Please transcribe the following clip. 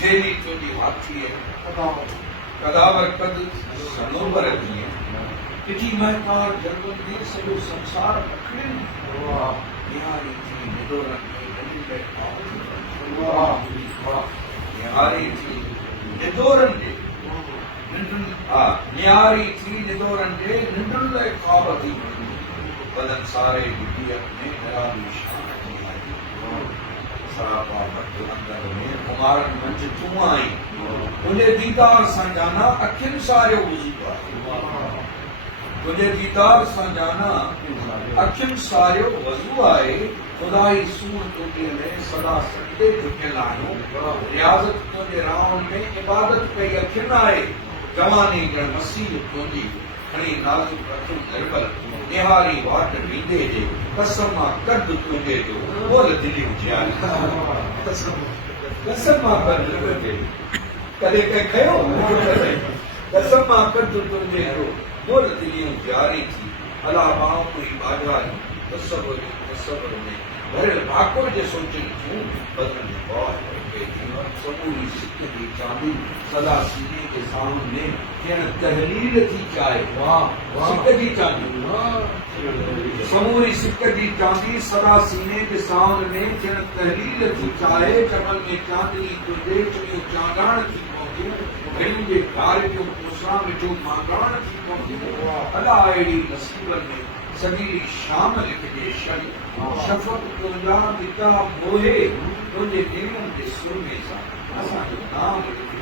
jelly तुझी हाथी है कदावर कद सनोबर दिए किटी महकार जन्म ने सॼो संसार पकड़े निहारी थी निदोरन में गली में निहारी थी निदोरन जे निहारी थी निदोरन जे निंदुन लाइ ख्वाब थी बदन सारे डिटी अपने निराली शान निहारी सरापा मत अंदर में कुमारन मंच तू आई तुझे दीदार सां जाना अखियुनि सारियो वज़ू आहे तुझे दीदार सां जाना अखियुनि सारियो वज़ू आहे खुदाई सूर तुझे में सदा सजदे झुकियल आहियूं रियाज़त तुझे राउन में इबादत कई अखियुनि आहे जवानी ॼण मसीह तुंहिंजी खणी नाज़ुक अखियूं गरबल निहारी वाट वींदे जे कसम मां कद तुंहिंजे जो बोल दिलियूं जियारी कसम मां कद तुंहिंजे कदे कंहिं खयो कसम मां कद तुंहिंजे जो बोल दिलियूं जियारी थी अला मां कोई बाजारी तसव्वुर में भरियल भाकुर जे सोचनि थियूं बदन में बाहि समूरी सिक जी चांदी सदा सीने के सामने ॼण तहलील थी चाहे सिक जी चांदी समूरी सिक जी चांदी सदा सीने के सामने ॼण तहलील थी चाहे चमन में चांदनी तुंहिंजे चुनियूं चांदाण थी पहुतियूं घणियुनि जे प्यार जूं कोसा मिठो मांगाण थी पहुतियूं अला अहिड़ी नसीबनि में सॼी शाम लिखजे शफ़क़ तुंहिंजा पिता मोहे तुंहिंजे नेमनि जे सुरमे सां असांजो नाम लिखजे